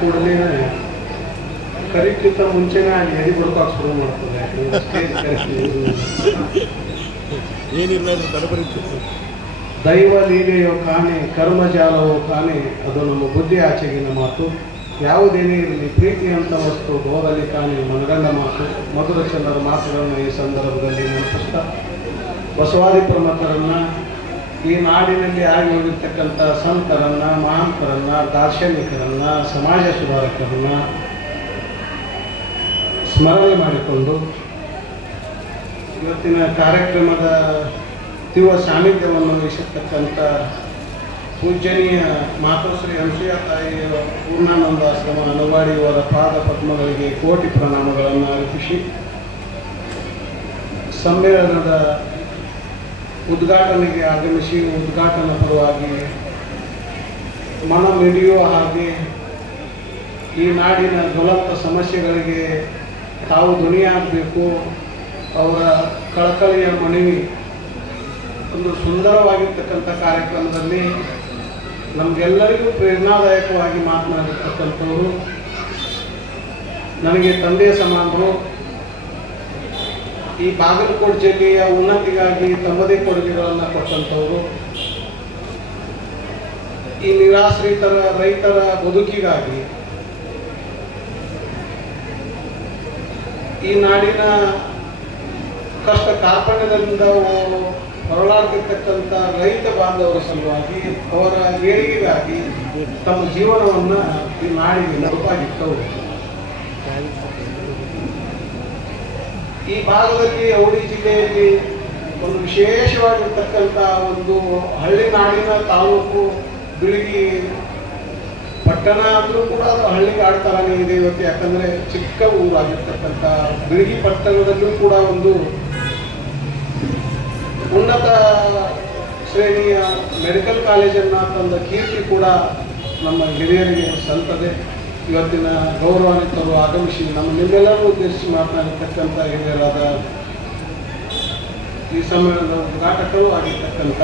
ಕೂಡಲೇ ಕರಿಕ್ಕಿಂತ ಮುಂಚೆನೇ ಅಲ್ಲಿ ಎಡಿ ಬಡ್ಕೋಕೆ ಶುರು ಮಾಡ್ತದೆ ದೈವ ಲೀಲೆಯೋ ಕಾಣೆ ಕರ್ಮಜಾಲವೋ ಕಾಣೆ ಅದು ನಮ್ಮ ಬುದ್ಧಿ ಆಚೆಗಿನ ಮಾತು. ಯಾವುದೇನೇ ಇರಲಿ ಪ್ರೀತಿ ಅಂತ ವಸ್ತು ಬೋಧಲಿ ಕಾಣೆ ಮನಗಂಡ ಮಾತು. ಮಧುರ ಚಂದರ ಮಾತುಗಳನ್ನು ಈ ಸಂದರ್ಭದಲ್ಲಿ ನೆನಪಿಸ್ತಾ. ಬಸವಾದಿ ಪ್ರಮಥರನ್ನ ಈ ನಾಡಿನಲ್ಲಿ ಆಗಿ ಹೋಗಿರ್ತಕ್ಕಂಥ ಸಂತರನ್ನ, ಮಹಾಂತರನ್ನ, ದಾರ್ಶನಿಕರನ್ನ, ಸಮಾಜ ಸುಧಾರಕರನ್ನ ಸ್ಮರಣೆ ಮಾಡಿಕೊಂಡು ಇವತ್ತಿನ ಕಾರ್ಯಕ್ರಮದ ತೀವ್ರ ಸಾನ್ನಿಧ್ಯವನ್ನು ವಹಿಸಿರ್ತಕ್ಕಂಥ ಪೂಜ್ಯನೀಯ ಮಾತೋಶ್ರೀ ಅನುಸೂಯ ತಾಯಿಯ ಪೂರ್ಣಾನಂದಾಶ್ರಮ ಅನುವಾಡಿಯವರ ಪಾದ ಪದ್ಮಗಳಿಗೆ ಕೋಟಿ ಪ್ರಣಾಮಗಳನ್ನು ಅರ್ಪಿಸಿ, ಸಮ್ಮೇಳನದ ಉದ್ಘಾಟನೆಗೆ ಆಗಮಿಸಿ ಉದ್ಘಾಟನಾ ಪರವಾಗಿ ಮನ ಮಿಡಿಯುವ ಹಾಗೆ ಈ ನಾಡಿನ ಜ್ವಲಂತ ಸಮಸ್ಯೆಗಳಿಗೆ ತಾವು ಧ್ವನಿಯಾಗಬೇಕು. ಅವರ ಕಳಕಳಿಯ ಮನವಿ ಒಂದು ಸುಂದರವಾಗಿರ್ತಕ್ಕಂಥ ಕಾರ್ಯಕ್ರಮದಲ್ಲಿ ನಮಗೆಲ್ಲರಿಗೂ ಪ್ರೇರಣಾದಾಯಕವಾಗಿ ಮಾತನಾಡಿರ್ತಕ್ಕಂಥವರು. ನನಗೆ ತಂದೆಯ ಸಮಾನರು. ಈ ಬಾಗಲಕೋಟೆ ಜಿಲ್ಲೆಯ ಉನ್ನತಿಗಾಗಿ ತಮ್ಮದೇ ಕೊಡುಗೆಗಳನ್ನು ಕೊಟ್ಟಂಥವರು. ಈ ನಿರಾಶ್ರಿತರ ರೈತರ ಬದುಕಿಗಾಗಿ ಈ ನಾಡಿನ ಕಷ್ಟ ಕಾರ್ಪಣ್ಯದಿಂದ ಹೊರಳಾಡ್ತಿರ್ತಕ್ಕಂಥ ರೈತ ಬಾಂಧವರ ಸಲುವಾಗಿ ಅವರ ಏಳಿಗೆಗಾಗಿ ತಮ್ಮ ಜೀವನವನ್ನು ಈ ನಾಡಿಗೆ ಮುಡುಪಾಗಿಟ್ಟವರು ಈ ಭಾಗದಲ್ಲಿ ಔಡಿ ಜಿಲ್ಲೆಯಲ್ಲಿ ಒಂದು ವಿಶೇಷವಾಗಿರ್ತಕ್ಕಂಥ ಒಂದು ಹಳ್ಳಿ ನಾಡಿನ ತಾಲೂಕು ಬಿಳಿಗಿ ಪಟ್ಟಣ ಅಂದರೂ ಕೂಡ ಅದು ಹಳ್ಳಿಗೆ ಆಡ್ತಾರಾನೇ ಇದೆ ಇವತ್ತು, ಯಾಕಂದರೆ ಚಿಕ್ಕ ಊರಾಗಿರ್ತಕ್ಕಂಥ ಬಿಳಿಗಿ ಪಟ್ಟಣದಲ್ಲೂ ಕೂಡ ಒಂದು ಉನ್ನತ ಶ್ರೇಣಿಯ ಮೆಡಿಕಲ್ ಕಾಲೇಜನ್ನು ತಂದ ಕೀರ್ತಿ ಕೂಡ ನಮ್ಮ ಹಿರಿಯರಿಗೆ ಸಲ್ತದೆ. ಇವತ್ತಿನ ಗೌರವಾನ್ವಿತರು ಆಗಮಿಸಿ ನಮ್ಮ ನಿಮ್ಮೆಲ್ಲರೂ ಉದ್ದೇಶಿಸಿ ಮಾತನಾಡಿರ್ತಕ್ಕಂಥ ಹಿರಿಯರಾದ ಈ ಸಮ್ಮೇಳನದ ಉದ್ಘಾಟಕರು ಆಗಿರ್ತಕ್ಕಂಥ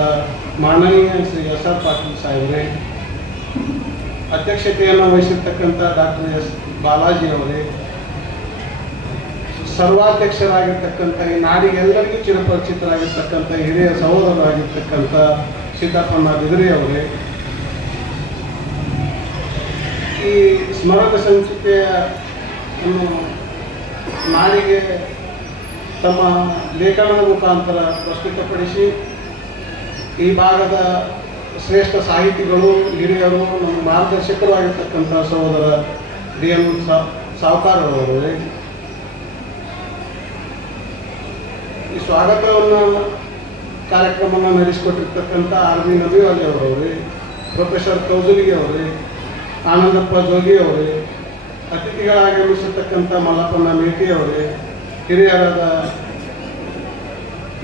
ಮಾನನೀಯ ಶ್ರೀ ಎಸ್ ಆರ್ ಪಾಟೀಲ್ ಸಾಹೇಬ್ರೆ, ಅಧ್ಯಕ್ಷತೆಯನ್ನು ವಹಿಸಿರ್ತಕ್ಕಂಥ ಡಾಕ್ಟರ್ ಎಸ್ ಬಾಲಾಜಿ ಅವರೇ, ಸರ್ವಾಧ್ಯಕ್ಷರಾಗಿರ್ತಕ್ಕಂಥ ಈ ನಾಡಿಗೆಲ್ಲರಿಗೂ ಚಿರಪರಿಚಿತರಾಗಿರ್ತಕ್ಕಂಥ ಹಿರಿಯ ಸಹೋದರರಾಗಿರ್ತಕ್ಕಂಥ ಸಿದ್ದಪ್ಪನ ಬಿದಿರಿ ಅವರೇ ಈ ಸ್ಮರಣ ಸಂಚಿಕೆಯನ್ನು ನಾಡಿಗೆ ತಮ್ಮ ಲೇಖನದ ಮುಖಾಂತರ ಪ್ರಸ್ತುತಪಡಿಸಿ ಈ ಭಾಗದ ಶ್ರೇಷ್ಠ ಸಾಹಿತಿಗಳು, ಹಿರಿಯರು, ನಮ್ಮ ಮಾರ್ಗದರ್ಶಕರು ಸಹೋದರ ಡಿ ಎಂ ಸಾವುಕಾರರವರು. ಈ ಸ್ವಾಗತವನ್ನು ಕಾರ್ಯಕ್ರಮವನ್ನು ನಡೆಸಿಕೊಟ್ಟಿರ್ತಕ್ಕಂಥ ಆರ್ ವಿ ನಬಿವಾಲಿ ಅವರವ್ರಿ, ಪ್ರೊಫೆಸರ್ ಕೌಜುಲಿಗೆ ಅವರೇ. ಆನಂದಪ್ಪ ಜೋಗಿ ಅವರೇ ಅತಿಥಿಗಳಾಗಮಿಸಿರ್ತಕ್ಕಂಥ ಮಲ್ಲಪ್ಪನ ಮೇಟಿಯವರೇ ಹಿರಿಯರಾದ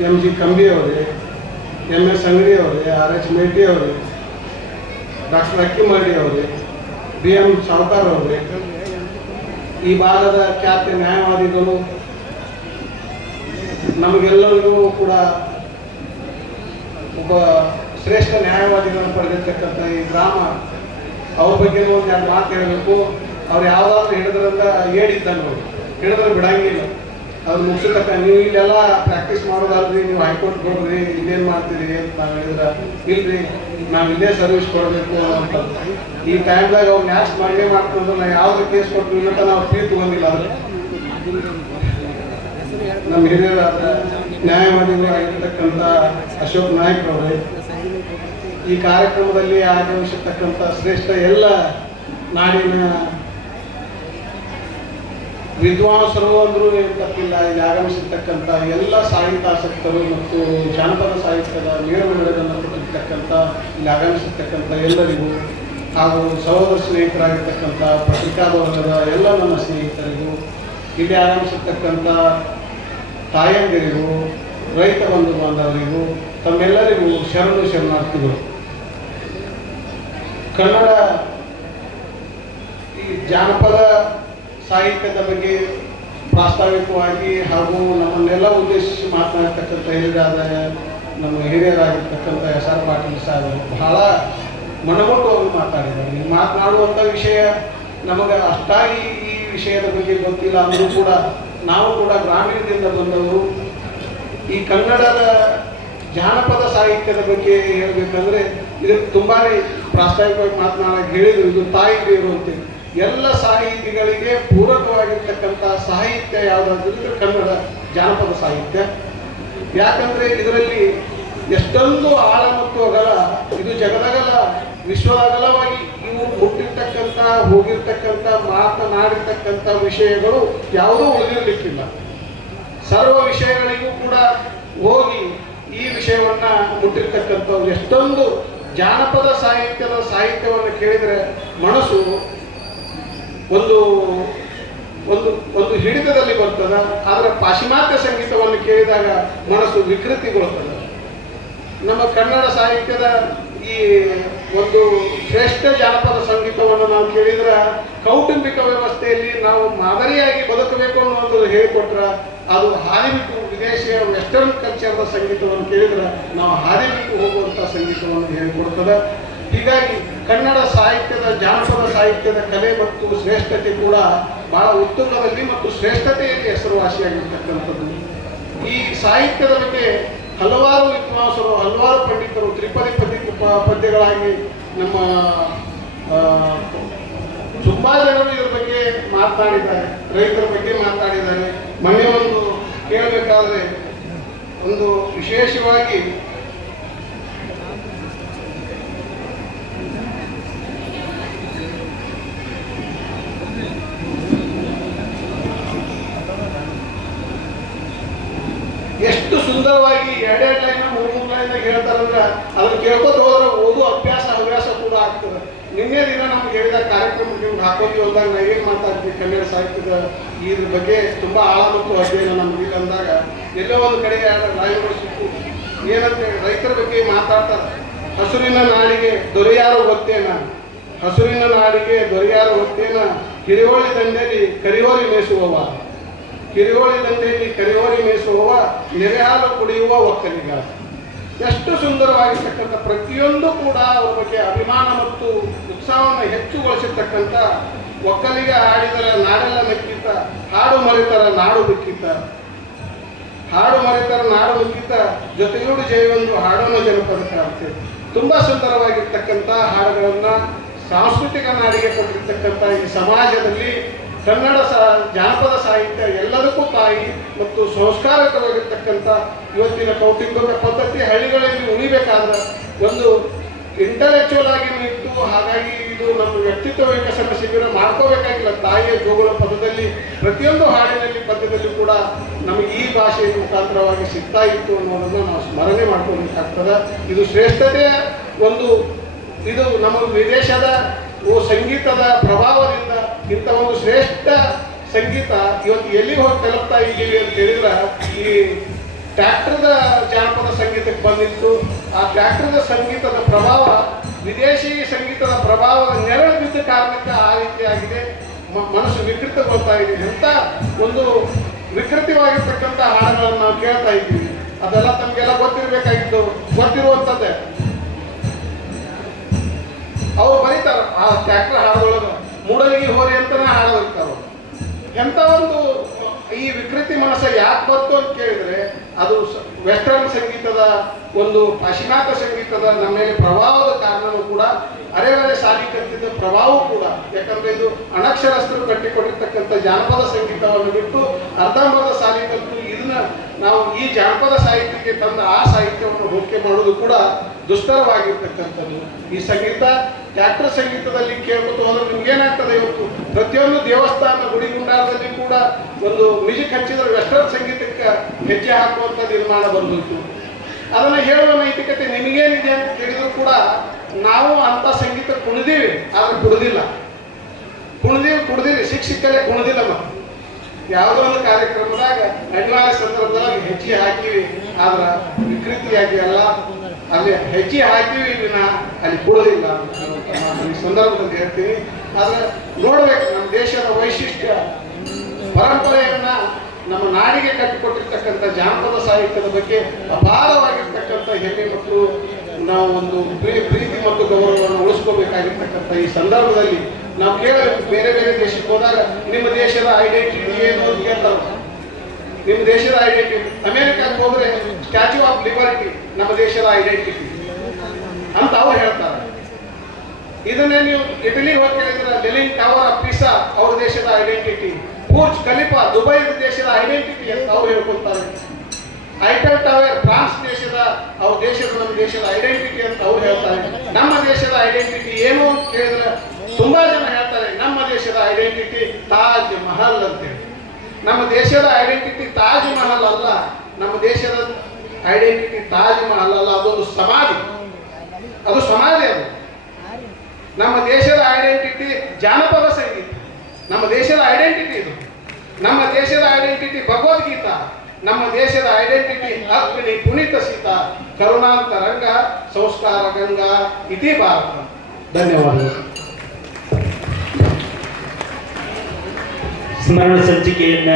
ಎಂ ಜಿ ಕಂಬಿ ಅವರೇ, ಎಂ ಎಸ್ ಅಂಗಡಿ ಅವರೇ, ಆರ್ ಎಚ್ ಮೇಟಿಯವರೇ ಡಾಕ್ಟರ್ ಅಕ್ಕಿಮಾಡಿ ಅವರೇ, ಬಿ ಎಂ ಸಾವ್ಕಾರ್ ಅವರೇ, ಈ ಭಾಗದ ಖ್ಯಾತ ನ್ಯಾಯವಾದಿಗಳು, ನಮಗೆಲ್ಲರಿಗೂ ಕೂಡ ಒಬ್ಬ ಶ್ರೇಷ್ಠ ನ್ಯಾಯವಾದಿಗಳನ್ನು ಪಡೆದಿರ್ತಕ್ಕಂಥ ಈ ಗ್ರಾಮ ಅವ್ರ ಬಗ್ಗೆ ಒಂದು ಎರಡು ಮಾತು ಹೇಳಬೇಕು. ಅವ್ರು ಯಾವ್ದಾದ್ರು ಹೇಳಿದ್ರಂತ ಹೇಳಿದ್ದಾನೆ ಅವರು ಹಿಡಿದ್ರೆ ಬಿಡಂಗಿಲ್ಲ. ಅವ್ರು ಮುಗಿಸತಕ್ಕ ನೀವು ಇಲ್ಲೆಲ್ಲ ಪ್ರಾಕ್ಟೀಸ್ ಮಾಡೋದಾದ್ರಿ ನೀವು ಹೈಕೋರ್ಟ್ ಕೊಡ್ರಿ ಇಲ್ಲೇನು ಮಾಡ್ತೀರಿ ಅಂತ ನಾವು ಹೇಳಿದ್ರೆ, ಇಲ್ರಿ, ನಾವು ಇದೇ ಸರ್ವಿಸ್ ಕೊಡಬೇಕು ಅಂತ. ಈ ಟೈಮ್ದಾಗ ಅವ್ರು ನ್ಯಾಸ್ ಮಾಡೇ ಮಾಡ್ಕೊಂಡ್ರೆ ನಾವು ಯಾವ್ದು ಕೇಸ್ ಕೊಟ್ಟು ಅಂತ ನಾವು ಫೀ ತಗೊಂಡಿಲ್ಲ ಅದ್ರ ನಮ್ಮ ಹಿರಿಯರಾದ ನ್ಯಾಯವಾದಿಗಳು ಆಗಿರ್ತಕ್ಕಂಥ ಅಶೋಕ್ ನಾಯ್ಕ್ ಅವರೇ ಈ ಕಾರ್ಯಕ್ರಮದಲ್ಲಿ ಆಗಮಿಸಿರ್ತಕ್ಕಂಥ ಶ್ರೇಷ್ಠ ಎಲ್ಲ ನಾಡಿನ ವಿದ್ವಾಂಸರು ಅಂದರೂ ಏನು ತಪ್ಪಿಲ್ಲ ಇಲ್ಲಿ ಆಗಮಿಸಿರ್ತಕ್ಕಂಥ ಎಲ್ಲ ಸಾಹಿತ್ಯಾಸಕ್ತರು ಮತ್ತು ಜಾನಪದ ಸಾಹಿತ್ಯದ ಮೇಳಗಳನ್ನು ಕೊಟ್ಟಿರ್ತಕ್ಕಂಥ ಇಲ್ಲಿ ಆಗಮಿಸಿರ್ತಕ್ಕಂಥ ಎಲ್ಲರಿಗೂ ಹಾಗೂ ಸಹೋದರ ಸ್ನೇಹಿತರಾಗಿರ್ತಕ್ಕಂಥ ಪತ್ರಿಕಾದ ವರ್ಗದ ಎಲ್ಲ ನನ್ನ ಸ್ನೇಹಿತರಿಗೂ, ಇಲ್ಲಿ ಆಗಮಿಸಿರ್ತಕ್ಕಂಥ ತಾಯಂದಿರಿಗೂ, ರೈತ ಬಂಧು ಬಾಂಧವರಿಗೂ, ತಮ್ಮೆಲ್ಲರಿಗೂ ಶರಣು ಶರಣಾರ್ಥಿಗಳು. ಕನ್ನಡ ಈ ಜಾನಪದ ಸಾಹಿತ್ಯದ ಬಗ್ಗೆ ಪ್ರಾಸ್ತಾವಿಕವಾಗಿ ಹಾಗೂ ನಮ್ಮನ್ನೆಲ್ಲ ಉದ್ದೇಶಿಸಿ ಮಾತನಾಡ್ತಕ್ಕಂಥ ಹಿರಿಯರಾದ ನಮ್ಮ ಹಿರಿಯರಾಗಿರ್ತಕ್ಕಂಥ ಎಸ್ ಆರ್ ಪಾಟೀಲ್ ಸಾಹೇಬರು ಬಹಳ ಅವರು ಮಾತಾಡಿದ್ದಾರೆ. ಈ ಮಾತನಾಡುವಂಥ ವಿಷಯ ನಮಗೆ ಅಷ್ಟಾಗಿ ಈ ವಿಷಯದ ಬಗ್ಗೆ ಗೊತ್ತಿಲ್ಲ. ಅಂದರೂ ಕೂಡ ನಾವು ಕೂಡ ಗ್ರಾಮೀಣದಿಂದ ಬಂದವರು. ಈ ಕನ್ನಡದ ಜಾನಪದ ಸಾಹಿತ್ಯದ ಬಗ್ಗೆ ಹೇಳ್ಬೇಕಂದ್ರೆ ಇದಕ್ಕೆ ತುಂಬಾನೇ ಪ್ರಾಸ್ತಾವಿಕವಾಗಿ ಮಾತನಾಡಕ್ಕೆ ಹೇಳಿದ್ರು, ಇದು ತಾಯಿ ಬೇರು ಅಂತೇಳಿ ಎಲ್ಲ ಸಾಹಿತಿಗಳಿಗೆ ಪೂರಕವಾಗಿರ್ತಕ್ಕಂಥ ಸಾಹಿತ್ಯ ಯಾವುದಾದ್ರೂ ಕನ್ನಡ, ಜಾನಪದ ಸಾಹಿತ್ಯ. ಯಾಕಂದ್ರೆ ಇದರಲ್ಲಿ ಎಷ್ಟೊಂದು ಆಳ ಮತ್ತು ಅಗಲ, ಇದು ಜಗದಗಲ ವಿಶ್ವದಗಲವಾಗಿ ಇವು ಹುಟ್ಟಿರ್ತಕ್ಕಂಥ, ಹೋಗಿರ್ತಕ್ಕಂಥ, ಮಾತನಾಡಿರ್ತಕ್ಕಂಥ ವಿಷಯಗಳು ಯಾವುದೂ ಉಳಿದಿರ್ಲಿಕ್ಕಿಲ್ಲ. ಸರ್ವ ವಿಷಯಗಳಿಗೂ ಕೂಡ ಹೋಗಿ ಈ ವಿಷಯವನ್ನ ಮುಟ್ಟಿರ್ತಕ್ಕಂಥವ್ರು ಎಷ್ಟೊಂದು ಜಾನಪದ ಸಾಹಿತ್ಯದ ಸಾಹಿತ್ಯವನ್ನು ಕೇಳಿದರೆ ಮನಸ್ಸು ಒಂದು ಒಂದು ಒಂದು ಹಿಡಿತದಲ್ಲಿ ಬರ್ತದ ಆದರೆ ಪಾಶ್ಚಿಮಾತ್ಯ ಸಂಗೀತವನ್ನು ಕೇಳಿದಾಗ ಮನಸ್ಸು ವಿಕೃತಿಗೊಳ್ತದೆ. ನಮ್ಮ ಕನ್ನಡ ಸಾಹಿತ್ಯದ ಈ ಒಂದು ಶ್ರೇಷ್ಠ ಜಾನಪದ ಸಂಗೀತವನ್ನು ನಾವು ಕೇಳಿದ್ರೆ ಕೌಟುಂಬಿಕ ವ್ಯವಸ್ಥೆಯಲ್ಲಿ ನಾವು ಮಾದರಿಯಾಗಿ ಬದುಕಬೇಕು ಅನ್ನೋದು ಹೇಳಿಕೊಟ್ರ ಅದು ಹಾದಿ ವಿದೇಶಿಯ ವೆಸ್ಟರ್ನ್ ಕಲ್ಚರ್ದ ಸಂಗೀತವನ್ನು ಕೇಳಿದ್ರೆ ನಾವು ಹಾದಿ ಹೋಗುವಂಥ ಸಂಗೀತವನ್ನು ಹೇಳಿಕೊಡ್ತದೆ. ಹೀಗಾಗಿ ಕನ್ನಡ ಸಾಹಿತ್ಯದ, ಜಾನಪದ ಸಾಹಿತ್ಯದ ಕಲೆ ಮತ್ತು ಶ್ರೇಷ್ಠತೆ ಕೂಡ ಬಹಳ ಉತ್ತುಂಗದಲ್ಲಿ ಮತ್ತು ಶ್ರೇಷ್ಠತೆಯಲ್ಲಿ ಹೆಸರುವಾಸಿಯಾಗಿರ್ತಕ್ಕಂಥದ್ದು. ಈ ಸಾಹಿತ್ಯದ ಬಗ್ಗೆ ಹಲವಾರು ವಿದ್ವಾಂಸರು, ಹಲವಾರು ಪಂಡಿತರು, ತ್ರಿಪದಿ ಪದಿ ಪದ್ಯಗಳಾಗಿ ನಮ್ಮ ತುಂಬ ತುಂಬಾ ಜನರು ಇದ್ರ ಬಗ್ಗೆ ಮಾತನಾಡಿದ್ದಾರೆ, ರೈತರ ಬಗ್ಗೆ ಮಾತನಾಡಿದ್ದಾರೆ. ಮನೆ ಒಂದು ಕೇಳಬೇಕಾದ್ರೆ ಒಂದು ವಿಶೇಷವಾಗಿ ಎಷ್ಟು ಸುಂದರವಾಗಿ ಎರಡೆರಡು ಟೈಮ್ ಮೂರು ಮೂರು ಲೈನ್ ಹೇಳ್ತಾರಂದ್ರೆ ಅದನ್ನು ಕೇಳ್ಕೊತ ಹೋದ್ರೆ ಓದು ಅಭ್ಯಾಸ, ಹವ್ಯಾಸ ಕೂಡ ಆಗ್ತದೆ. ನಿನ್ನೆ ದಿನ ನಮ್ಗೆ ಹೇಳಿದ ಕಾರ್ಯಕ್ರಮಕ್ಕೆ ನಿಮ್ಗೆ ಹಾಕೋದಿ ಅಂದಾಗ ನಾ ಏನು ಇದ್ವಿ? ಕನ್ನಡ ಸಾಹಿತ್ಯದ ಇದ್ರ ಬಗ್ಗೆ ತುಂಬಾ ಆಳ ಮತ್ತು ಅಧ್ಯಯನ ನಮ್ಗೆ ಅಂದಾಗ. ಎಲ್ಲೋ ಒಂದು ಕಡೆ ರಾಯಗಳು ಸಿಕ್ಕು ಏನಂತ ರೈತರ ಬಗ್ಗೆ ಮಾತಾಡ್ತಾರೆ. ಹಸುರಿನ ನಾಡಿಗೆ ದೊರೆಯಾರು ಗೊತ್ತೇನ ಹಸುರಿನ ನಾಡಿಗೆ ದೊರೆಯಾರು ಗೊತ್ತೇನ ಹಿರಿಯೋಳಿ ದಂಧೆಯಲ್ಲಿ ಕರಿಯೋರಿ ಮೇಸುವವ ಕಿರಿಯೋಳಿ ದಂಧೆಯಲ್ಲಿ ಕರಿಯೋರಿ ಮೇಯಿಸುವವ? ನೆರೆಹಾಲು ಕುಡಿಯುವ ಒಕ್ಕಲಿಗ? ಎಷ್ಟು ಸುಂದರವಾಗಿರ್ತಕ್ಕಂಥ ಪ್ರತಿಯೊಂದು ಕೂಡ ಅವ್ರ ಬಗ್ಗೆ ಅಭಿಮಾನ ಮತ್ತು ಉತ್ಸಾಹವನ್ನು ಹೆಚ್ಚುಗೊಳಿಸಿರ್ತಕ್ಕಂಥ ಒಕ್ಕಲಿಗೆ ಹಾಡಿದರೆ ನಾಡೆಲ್ಲ ಮೆಕ್ಕಿತ, ಹಾಡು ಮರಿತರ ನಾಡು ಬಿಕ್ಕಿತ ಹಾಡು ಮರಿತರ ನಾಡು ಬಿಕ್ಕಿತ ಜೊತೆಗೂಡು ಜಯವೊಂದು ಹಾಡೋಣ ಜನಪದಕ್ಕೆ ಆಗ್ತದೆ ತುಂಬಾ ಸುಂದರವಾಗಿರ್ತಕ್ಕಂಥ ಹಾಡುಗಳನ್ನ ಸಾಂಸ್ಕೃತಿಕ ನಾಡಿಗೆ ಕೊಟ್ಟಿರ್ತಕ್ಕಂಥ ಈ ಸಮಾಜದಲ್ಲಿ ಕನ್ನಡ ಸಾ, ಜಾನಪದ ಸಾಹಿತ್ಯ ಎಲ್ಲದಕ್ಕೂ ತಾಯಿ ಮತ್ತು ಸಂಸ್ಕಾರಕವಾಗಿರ್ತಕ್ಕಂಥ ಇವತ್ತಿನ ಕೌಟುಂಬಿಕ ಪದ್ಧತಿ ಉಳಿಬೇಕಾದ್ರೆ ಒಂದು ಇಂಟಲೆಕ್ಚುವಲ್ ಆಗಿ ಇತ್ತು, ಹಾಗಾಗಿ ಇದು ನಮ್ಮ ವ್ಯಕ್ತಿತ್ವ ವಿಕಸನ ಶಿಬಿರ ಮಾಡ್ಕೋಬೇಕಾಗಿಲ್ಲ. ತಾಯಿಯ ಜೋಗುಳ ಪದದಲ್ಲಿ, ಪ್ರತಿಯೊಂದು ಹಾಡಿನಲ್ಲಿ, ಪದ್ಯದಲ್ಲಿ ಕೂಡ ನಮಗೆ ಈ ಭಾಷೆಯ ಮುಖಾಂತರವಾಗಿ ಸಿಗ್ತಾ ಇತ್ತು ಅನ್ನೋದನ್ನು ನಾವು ಸ್ಮರಣೆ ಮಾಡ್ಕೋಬೇಕಾಗ್ತದೆ ಇದು ಶ್ರೇಷ್ಠತೆಯ ಒಂದು, ಇದು ನಮ್ಮ ವಿದೇಶದ ಸಂಗೀತದ ಪ್ರಭಾವದಿಂದ ಇಂಥ ಒಂದು ಶ್ರೇಷ್ಠ ಸಂಗೀತ ಇವತ್ತು ಎಲ್ಲಿ ಹೋಗಿ ತಲುಪ್ತಾ ಇದ್ದೀವಿ ಅಂತ ಹೇಳಿದ್ರೆ, ಈ ಟ್ಯಾಕ್ಟರ್ದ ಜಾನಪದ ಸಂಗೀತಕ್ಕೆ ಬಂದಿತ್ತು. ಆ ಟ್ರ್ಯಾಕ್ಟರ್ದ ಸಂಗೀತದ ಪ್ರಭಾವ, ವಿದೇಶಿ ಸಂಗೀತದ ಪ್ರಭಾವದ ನೆರಳು ಬಿದ್ದ ಕಾರಣಕ್ಕೆ ಆ ರೀತಿಯಾಗಿದೆ. ಮನಸ್ಸು ವಿಕೃತಗೊಳ್ತಾ ಇದೆ. ಅಂತ ಒಂದು ವಿಕೃತಿವಾಗಿರ್ತಕ್ಕಂಥ ಹಾಡುಗಳನ್ನು ನಾವು ಕೇಳ್ತಾ ಇದ್ದೀವಿ. ಅದೆಲ್ಲ ತಮಗೆಲ್ಲ ಗೊತ್ತಿರಬೇಕಾಗಿತ್ತು ಗೊತ್ತಿರುವಂಥದ್ದೇ. ಅವ್ರು ಬರೀತಾರ, ಆ ಟ್ಯಾಕ್ಟರ್ ಹಾಡುಗಳನ್ನ. ಮೂಡಲಿಗೆ ಹೋರಿ ಅಂತಲೇ ಹಾಡೋದಿರ್ತಾರ ಎಂಥ ಒಂದು ಈ ವಿಕೃತಿ ಮನಸ್ಸ ಯಾಕೆ ಬಂತು ಅಂತ ಕೇಳಿದ್ರೆ, ಅದು ವೆಸ್ಟರ್ನ್ ಸಂಗೀತದ ಒಂದು ಪಾಶ್ಚಿಮಾತ್ಯ ಸಂಗೀತದ ನಮ್ಮ ಮೇಲೆ ಪ್ರಭಾವದ ಕಾರಣವೂ ಕೂಡ, ಅರೆವರೆ ಸಾಲಿ ಕಲಿತಿದ್ದ ಪ್ರಭಾವ ಕೂಡ. ಯಾಕಂದ್ರೆ ಇದು ಅನಕ್ಷರಸ್ಥರು ಕಟ್ಟಿಕೊಟ್ಟಿರ್ತಕ್ಕಂಥ ಜಾನಪದ ಸಂಗೀತವನ್ನು ಬಿಟ್ಟು ಅರ್ಧಂಬರ್ಧ ಸಾಲಿ ಕಲಿತು ಇದನ್ನ ನಾವು ಈ ಜಾನಪದ ಸಾಹಿತ್ಯಕ್ಕೆ ತಂದ ಆ ಸಾಹಿತ್ಯವನ್ನು ಹೋಲಿಕೆ ಮಾಡುವುದು ಕೂಡ ದುಸ್ತರವಾಗಿರ್ತಕ್ಕಂಥದ್ದು ಈ ಸಂಗೀತ ಟ್ಯಾಕ್ಟರ್ ಸಂಗೀತದಲ್ಲಿ ಕೇಳ್ಕೊತು ಹೋದ್ರೆ ನಿಮ್ಗೆ ಏನಾಗ್ತದೆ ಇವತ್ತು? ಪ್ರತಿಯೊಂದು ದೇವಸ್ಥಾನ ಗುಡಿ ಗುಂಡಾರದಲ್ಲಿ ಕೂಡ ಒಂದು ಮ್ಯೂಸಿಕ್ ಹಚ್ಚಿದ್ರೆ ವೆಸ್ಟರ್ನ್ ಸಂಗೀತಕ್ಕೆ ಹೆಜ್ಜೆ ಹಾಕುವಂಥ ನಿರ್ಮಾಣ ಬಂದಿತ್ತು ಅದನ್ನ ಹೇಳುವ ನೈತಿಕತೆ ನಿಮಗೇನಿದೆ ಅಂತ ಕೇಳಿದ್ರು ಕೂಡ ನಾವು ಅಂತ ಸಂಗೀತ ಕುಣಿದೀವಿ, ಆದ್ರೆ ಕುಡಿದಿಲ್ಲ ಕುಣಿದೀವಿ ಕುಡ್ದಿರಿ ಶಿಕ್ಷಕರೇ ಕುಣಿದಿಲ್ಲ ಮತ್ತೆ. ಯಾವುದೋ ಒಂದು ಕಾರ್ಯಕ್ರಮದಾಗ ಅನಿವಾರ್ಯ ಸಂದರ್ಭದಾಗ ಹೆಜ್ಜೆ ಹಾಕಿವಿ. ಆದ್ರ ವಿಕೃತಿಯಾಗಿ ಅಲ್ಲ ಅಲ್ಲಿ ಹೆಜ್ಜೆ ಹಾಕಿವಿ ಇದನ್ನ ಅಲ್ಲಿ ಕೊಡೋದಿಲ್ಲ. ಈ ಸಂದರ್ಭದಲ್ಲಿ ಹೇಳ್ತೀನಿ. ಆದ್ರೆ ನೋಡ್ಬೇಕು, ನಮ್ಮ ದೇಶದ ವೈಶಿಷ್ಟ್ಯ. ಪರಂಪರೆಯನ್ನ ನಮ್ಮ ನಾಡಿಗೆ ಕಟ್ಟಿಕೊಟ್ಟಿರ್ತಕ್ಕಂಥ ಜಾನಪದ ಸಾಹಿತ್ಯದ ಬಗ್ಗೆ ಅಪಾರವಾಗಿರ್ತಕ್ಕಂಥ ಹೆಮ್ಮೆ ಮತ್ತು ನಾವು ಒಂದು ಪ್ರೀತಿ ಮತ್ತು ಗೌರವವನ್ನು ಉಳಿಸ್ಕೋಬೇಕಾಗಿರ್ತಕ್ಕಂಥ ಈ ಸಂದರ್ಭದಲ್ಲಿ ನಾವು ಕೇಳಬೇಕು. ಬೇರೆ ಬೇರೆ ದೇಶಕ್ಕೆ ಹೋದಾಗ ನಿಮ್ಮ ದೇಶದ ಐಡೆಂಟಿಟಿ ಏನು ಅಂತ ಕೇಳ್ತಾರೆ. ನಿಮ್ಮ ದೇಶದ ಐಡೆಂಟಿಟಿ ಅಮೆರಿಕಕ್ಕೆ ಹೋದ್ರೆ ಸ್ಟ್ಯಾಚ್ಯೂ ಆಫ್ ಲಿಬರ್ಟಿ ನಮ್ಮ ದೇಶದ ಐಡೆಂಟಿಟಿ ಅಂತ ಅವ್ರು ಹೇಳ್ತಾರೆ. ಇದನ್ನೇ ನೀವು ಇಟಲಿ ಹೋಗಿ ಕೇಳಿದ್ರೆ ಲೆಲಿನ್ ಟವರ್ ಆಫ್ ಪಿಸಾ ಅವ್ರ ದೇಶದ ಐಡೆಂಟಿಟಿ ಬುರ್ಜ್ ಕಲಿಪಾ ದುಬೈ ದೇಶದ ಐಡೆಂಟಿಟಿ ಅಂತ ಅವ್ರು ಹೇಳ್ಕೊಳ್ತಾರೆ. ಐಟಲ್ ಟವರ್ ಫ್ರಾನ್ಸ್ ದೇಶದ, ಅವ್ರ ದೇಶದ ನಮ್ಮ ದೇಶದ ಐಡೆಂಟಿಟಿ ಅಂತ ಅವ್ರು ಹೇಳ್ತಾರೆ. ನಮ್ಮ ದೇಶದ ಐಡೆಂಟಿಟಿ ಏನು ಅಂತ ಕೇಳಿದ್ರೆ ತುಂಬಾ ಜನ ಹೇಳ್ತಾರೆ, ನಮ್ಮ ದೇಶದ ಐಡೆಂಟಿಟಿ ತಾಜ್ ಮಹಲ್ ಅಂತೇಳಿ ನಮ್ಮ ದೇಶದ ಐಡೆಂಟಿಟಿ ತಾಜ್ ಮಹಲ್ ಅಲ್ಲ. ನಮ್ಮ ದೇಶದ ಐಡೆಂಟಿಟಿ ತಾಜ್ ಮಹಲ್ ಅಲ್ಲ. ಅದೊಂದು ಸಮಾಧಿ. ಅದು ಸಮಾಧಿ ಅದು. ನಮ್ಮ ದೇಶದ ಐಡೆಂಟಿಟಿ ಜಾನಪದ ಸಂಗೀತ. ನಮ್ಮ ದೇಶದ ಐಡೆಂಟಿಟಿ ಇದು. ನಮ್ಮ ದೇಶದ ಐಡೆಂಟಿಟಿ ಭಗವದ್ಗೀತಾ. ನಮ್ಮ ದೇಶದ ಐಡೆಂಟಿಟಿ ಅಗ್ನಿ ಪುನೀತ ಸೀತಾ. ಕರುಣಾಂತರಂಗ, ಸಂಸ್ಕಾರ ಗಂಗಾ ಇತಿ ಭಾರತ. ಧನ್ಯವಾದಗಳು. ಸ್ಮರಣ ಸಂಚಿಕೆಯನ್ನ